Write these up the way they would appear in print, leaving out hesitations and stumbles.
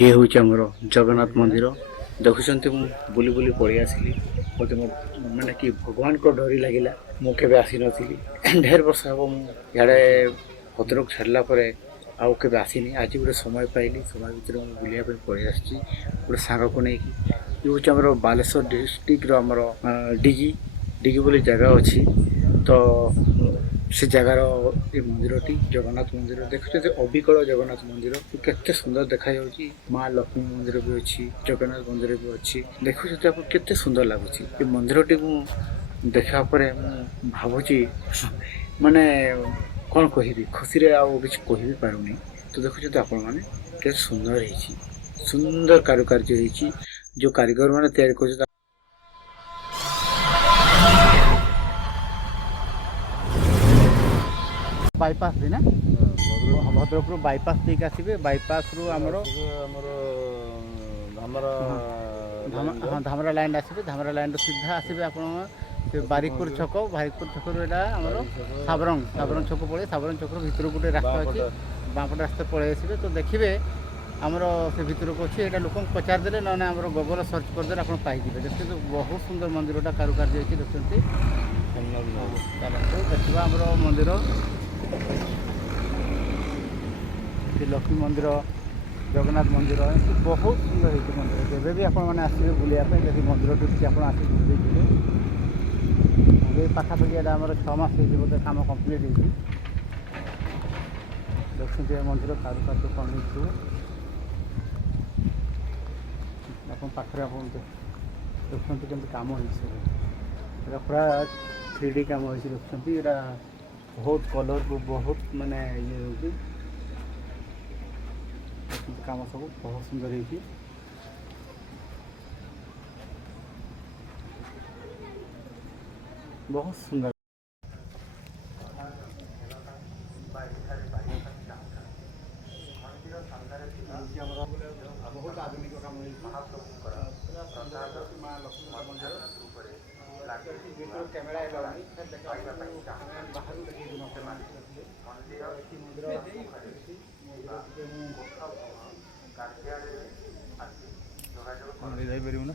ये हूँ आमर जगन्नाथ मंदिर देखुं बुली बुली पलि आसली मत मैंने कि भगवान को डरी लगिला मुझे आसी नी ढेर वर्ष हम इे भद्रक छाड़ा आउ के आसनी आज गोटे समय पाइली समय भितर मुझे बुलाया पलि आसी गोटे सांग को लेकिन ये हूँ आमर बालेश्वर डिस्ट्रिक्ट आमर डिगी डिगी बोली जगह अच्छी तो से जगार ये मंदिरटी जगन्नाथ मंदिर देखते अविकल जगन्नाथ मंदिर केते सुंदर देखा जाउची माँ लक्ष्मी मंदिर भी अच्छी जगन्नाथ मंदिर भी अच्छी देखुते आपको केते सुंदर लगुच ये मंदिरटी देखा परे भावुची माने कौन कहि खुशी रे आ किसी कहि भी पारुनी तो देखुते आपण माने केते सुंदर है सुंदर कारुकार्य है जो कारीगर माने तैयारी कर बाईपास भी ना भद्रक रु बाईपास ठीक आसबे बाईपास रु आमर हाँ धामरा लाइन आसबे धामरा लाइन सीधा आसबे आप बारिकपुर छक रु आमर साबरंग साबरंग छक पड़े साबरंग छक भीतर गोटे रास्ता अच्छे बापटे रास्ता पलि आसबे तो देखिए आमर से भितर को अच्छे लोक पचार देले ना आमर गूगल सर्च करदे आप पाइबे देखते तो बहुत सुंदर मंदिरटा कारुकार्य देखते देखा आमर मंदिर लक्ष्मी मंदिर जगन्नाथ मंदिर बहुत सुंदर है मंदिर जब भी आपने आसवे बुलायापी जब मंदिर टी आप बुले पाखापाखि आम 6 मास बोलते कम कम्प्लीट हो देखते मंदिर कारुकार्य कम आप पाखे आप देखते केमती कम हो पूरा 3D कम हो देखते बहुत कलर बहुत माने ये काम सब बहुत सुंदर है बहुत सुंदर बहुत आधुनिक काम कैमेरा बाहर देखिए ना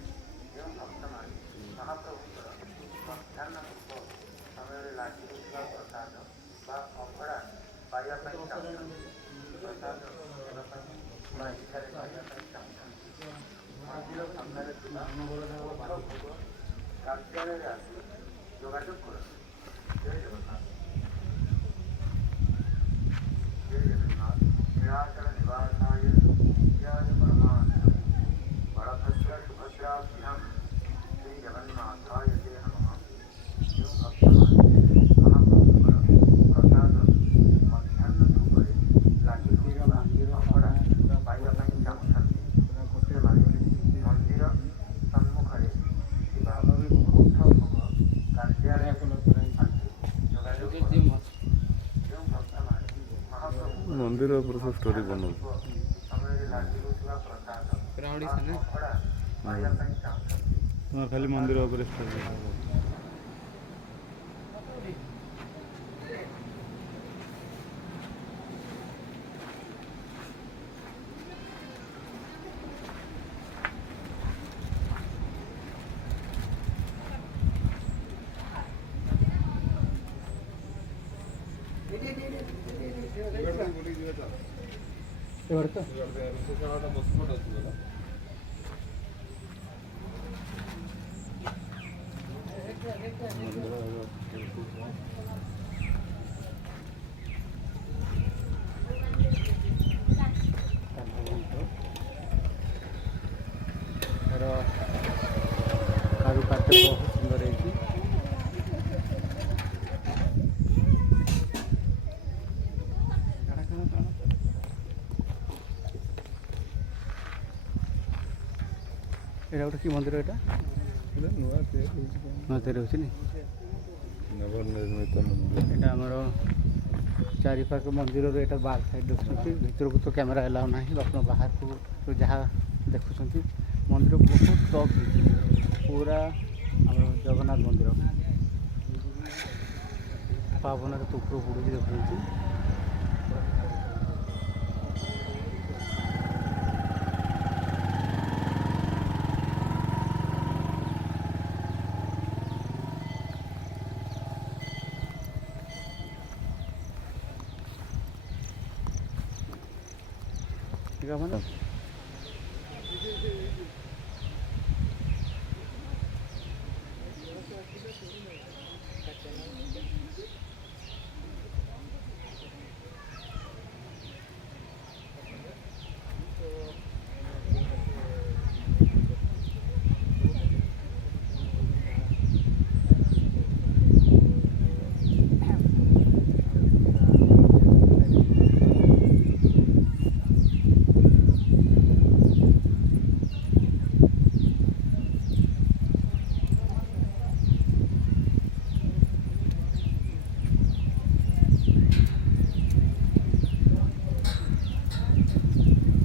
मंदिर पर सब स्टोरी बनाऊ खाली मंदिर पर स्टोरी कारुकार्य बहुत सुंदर है गोटे कि मंदिर यहाँ नुआ तैयारी होनी यहाँ आमर चारिपाख मंदिर यहाँ बार साइड देखुं भर को तो कैमेरा एलाउ ना आप बाहर को जहाँ देखुं मंदिर बहुत टॉप पूरा आम जगन्नाथ मंदिर पावन तो ऊपर बुड़ी देखुं ଏକା ମାନେ